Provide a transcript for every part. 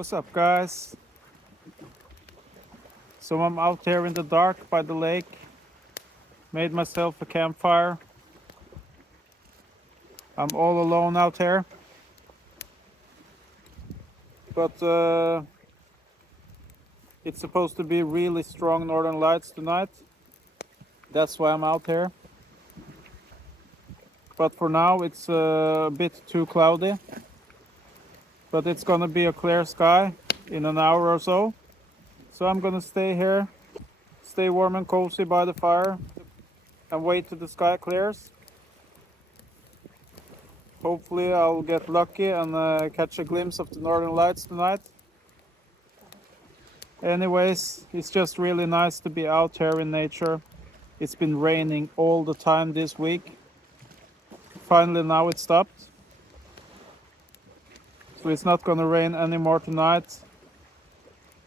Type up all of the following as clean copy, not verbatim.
What's up, guys? So I'm out here in the dark by the lake. Made myself a campfire. I'm all alone out here. But it's supposed to be really strong northern lights tonight. That's why I'm out here. But for now it's a bit too cloudy. But it's gonna be a clear sky in an hour or so. So I'm gonna stay here, stay warm and cozy by the fire, and wait till the sky clears. Hopefully I'll get lucky and catch a glimpse of the northern lights tonight. Anyways, it's just really nice to be out here in nature. It's been raining all the time this week. Finally now it stopped. So it's not gonna rain anymore tonight.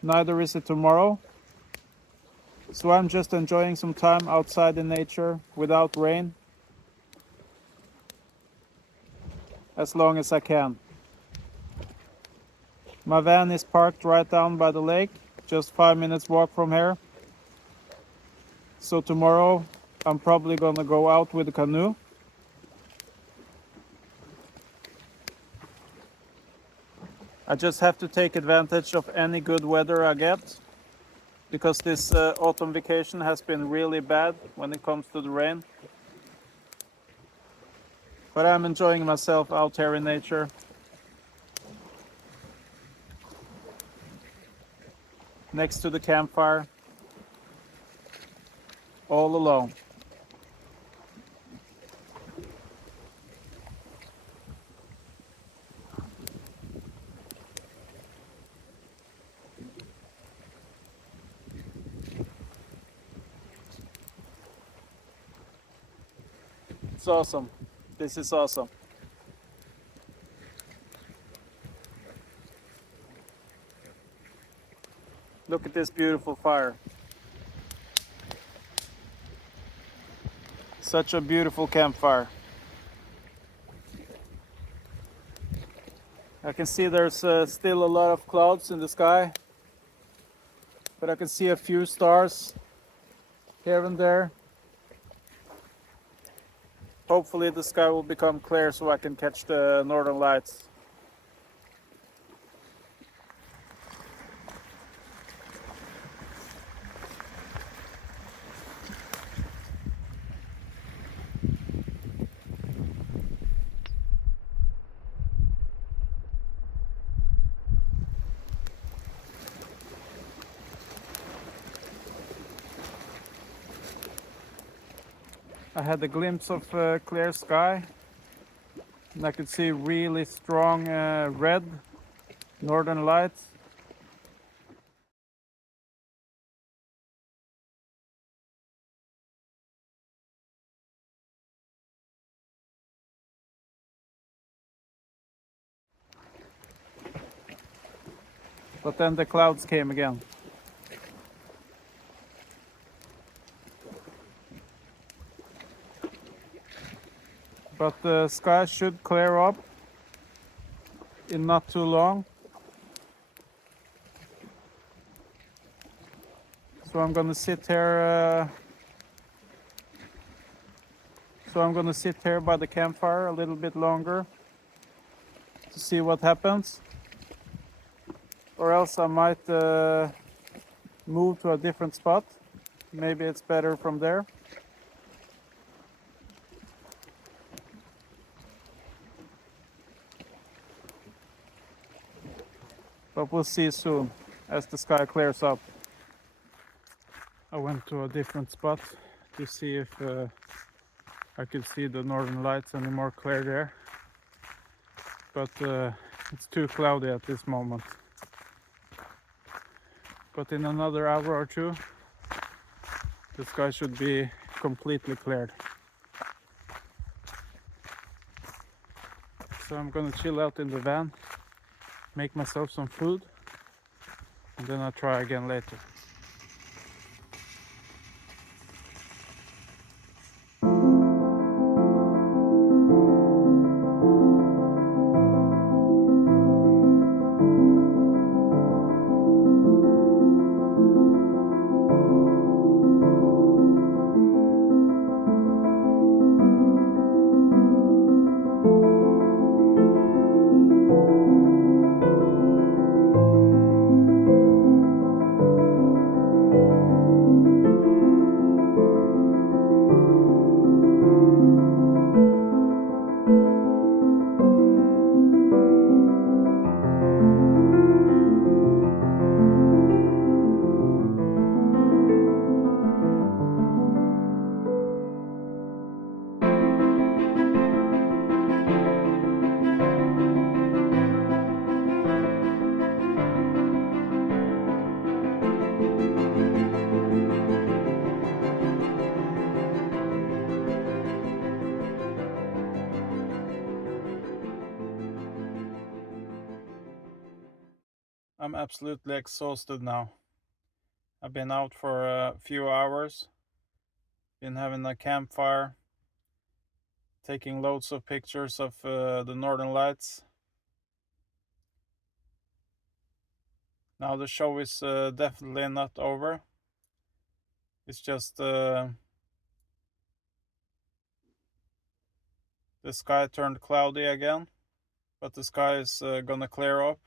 Neither is it tomorrow. So I'm just enjoying some time outside in nature without rain. As long as I can. My van is parked right down by the lake, just 5 minutes walk from here. So tomorrow I'm probably gonna go out with a canoe. I just have to take advantage of any good weather I get, because this autumn vacation has been really bad when it comes to the rain. But I'm enjoying myself out here in nature. Next to the campfire, all alone. It's awesome. This is awesome. Look at this beautiful fire. Such a beautiful campfire. I can see there's still a lot of clouds in the sky, but I can see a few stars here and there. Hopefully the sky will become clear so I can catch the northern lights. I had a glimpse of clear sky, and I could see really strong red northern lights. But then the clouds came again. But the sky should clear up in not too long. So I'm gonna sit here. By the campfire a little bit longer to see what happens. Or else I might move to a different spot. Maybe it's better from there. But we'll see soon as the sky clears up. I went to a different spot to see if I could see the northern lights any more clear there. But it's too cloudy at this moment. But in another hour or two, the sky should be completely cleared. So I'm gonna chill out in the van, make myself some food, and then I'll try again later. I'm absolutely exhausted now. I've been out for a few hours, been having a campfire, taking loads of pictures of the northern lights. Now the show is definitely not over. It's just the sky turned cloudy again, but the sky is gonna clear up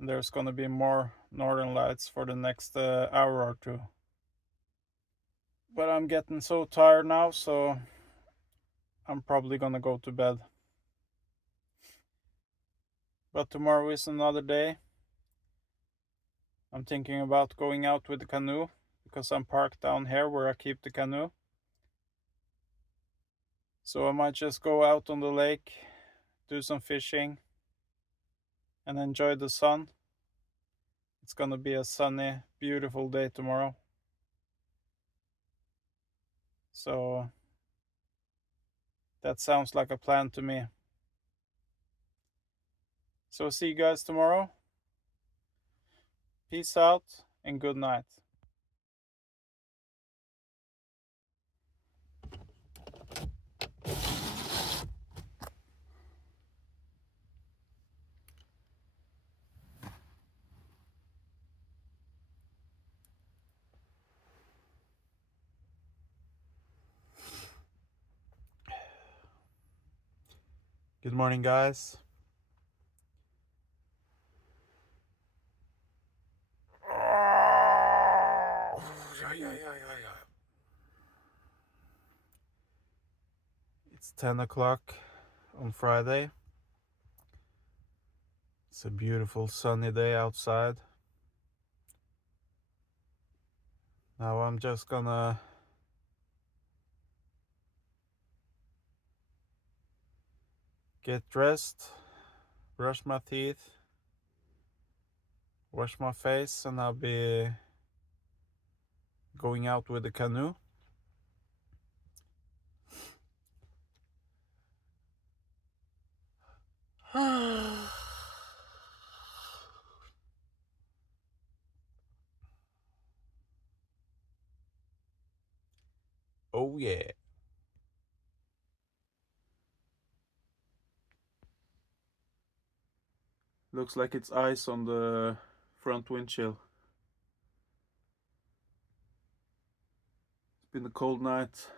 and there's gonna be more northern lights for the next hour or two. But I'm getting so tired now, so I'm probably gonna go to bed. But tomorrow is another day. I'm thinking about going out with the canoe because I'm parked down here where I keep the canoe. So I might just go out on the lake, do some fishing, and enjoy the sun. It's gonna be a sunny, beautiful day tomorrow. So that sounds like a plan to me. So see you guys tomorrow. Peace out and good night. Good morning, guys. It's 10 o'clock on Friday. It's a beautiful sunny day outside. Now I'm just gonna get dressed, brush my teeth, wash my face, and I'll be going out with the canoe. Oh yeah. Looks like it's ice on the front windshield. It's been a cold night.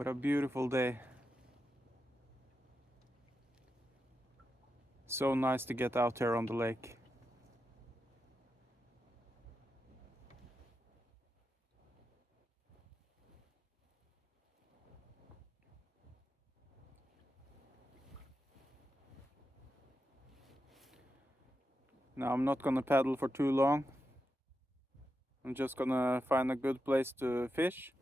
with a beautiful day. So nice to get out here on the lake. Now I'm not gonna paddle for too long. I'm just gonna find a good place to fish.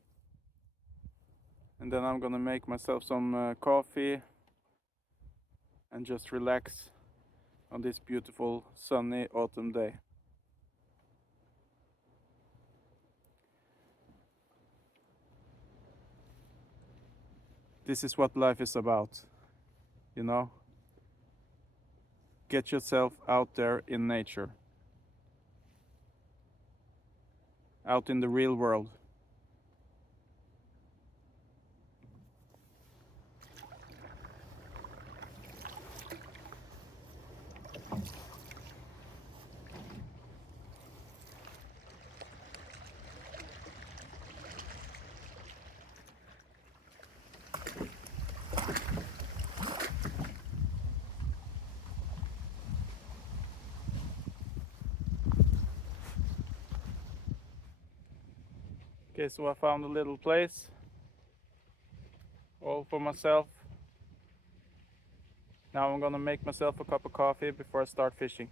And then I'm gonna make myself some coffee and just relax on this beautiful sunny autumn day. This is what life is about, you know? Get yourself out there in nature, out in the real world. Okay, so I found a little place all for myself. Now I'm gonna make myself a cup of coffee before I start fishing.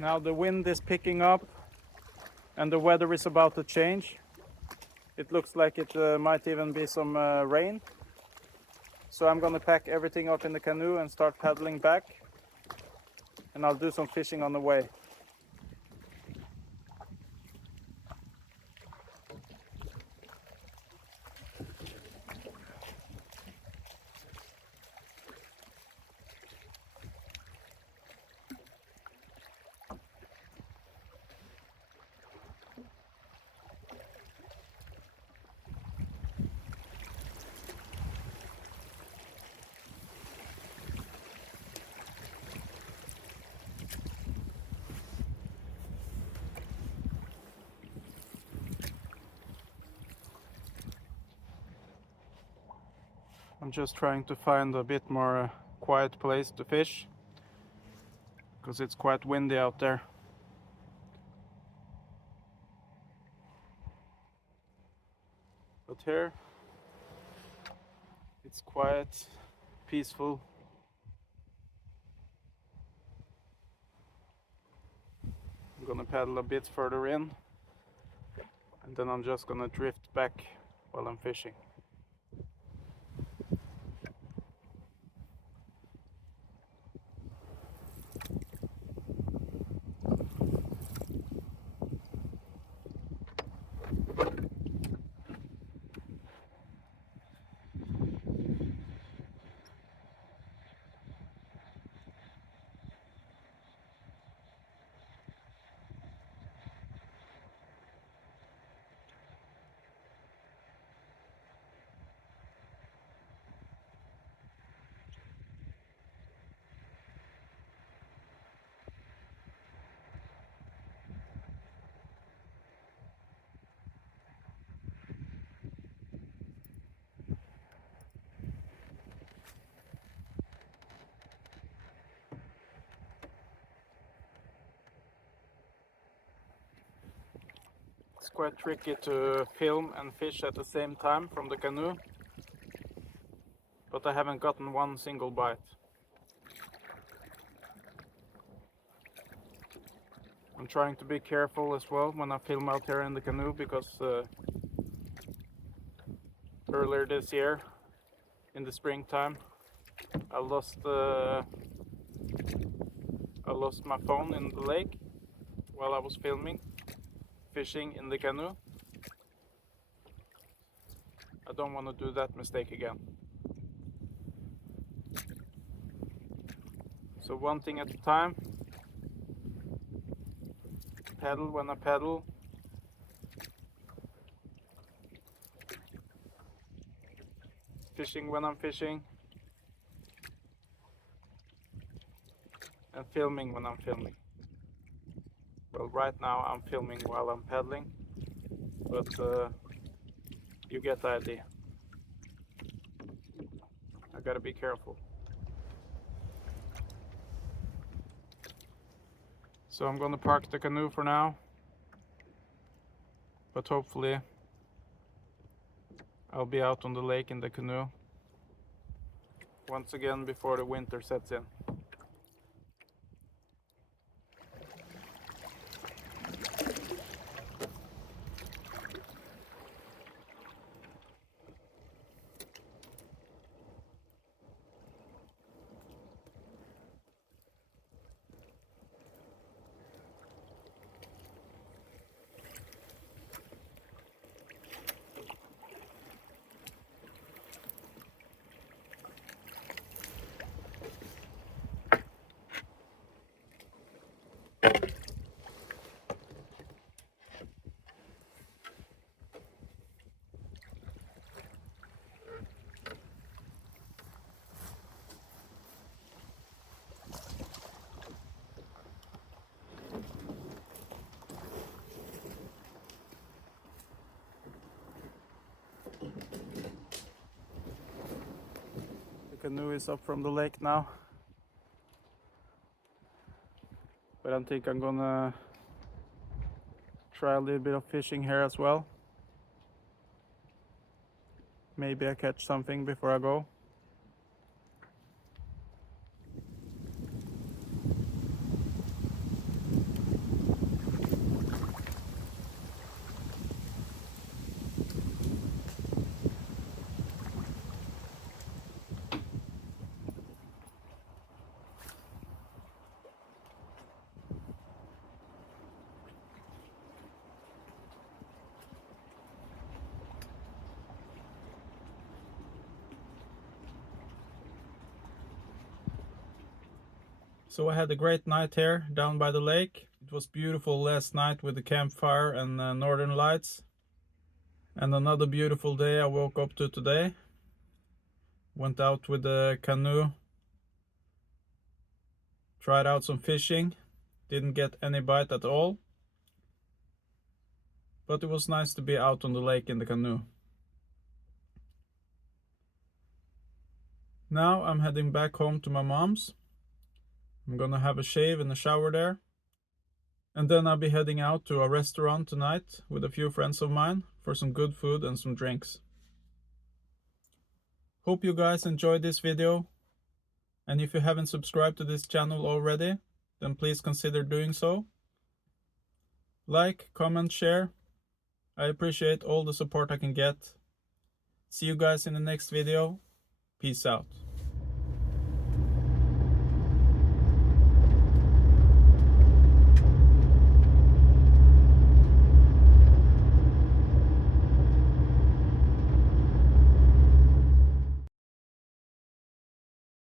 Now the wind is picking up and the weather is about to change. It looks like it might even be some rain. So I'm gonna pack everything up in the canoe and start paddling back. And I'll do some fishing on the way. I'm just trying to find a bit more quiet place to fish because it's quite windy out there. But here it's quiet, peaceful. I'm gonna paddle a bit further in and then I'm just gonna drift back while I'm fishing. It's quite tricky to film and fish at the same time from the canoe, but I haven't gotten one single bite. I'm trying to be careful as well when I film out here in the canoe because earlier this year in the springtime I lost my phone in the lake while I was filming fishing in the canoe. I don't want to do that mistake again. So one thing at a time. Paddle when I paddle. Fishing when I'm fishing. And filming when I'm filming. Well, right now I'm filming while I'm paddling, but you get the idea. I gotta be careful. So I'm gonna park the canoe for now, but hopefully I'll be out on the lake in the canoe once again before the winter sets in. The canoe is up from the lake now, but I think I'm gonna try a little bit of fishing here as well. Maybe I catch something before I go. So I had a great night here down by the lake. It was beautiful last night with the campfire and northern lights. And another beautiful day I woke up to today. Went out with the canoe. Tried out some fishing. Didn't get any bite at all. But it was nice to be out on the lake in the canoe. Now I'm heading back home to my mom's. I'm gonna have a shave and a shower there. And then I'll be heading out to a restaurant tonight with a few friends of mine for some good food and some drinks. Hope you guys enjoyed this video. And if you haven't subscribed to this channel already, then please consider doing so. Like, comment, share. I appreciate all the support I can get. See you guys in the next video. Peace out.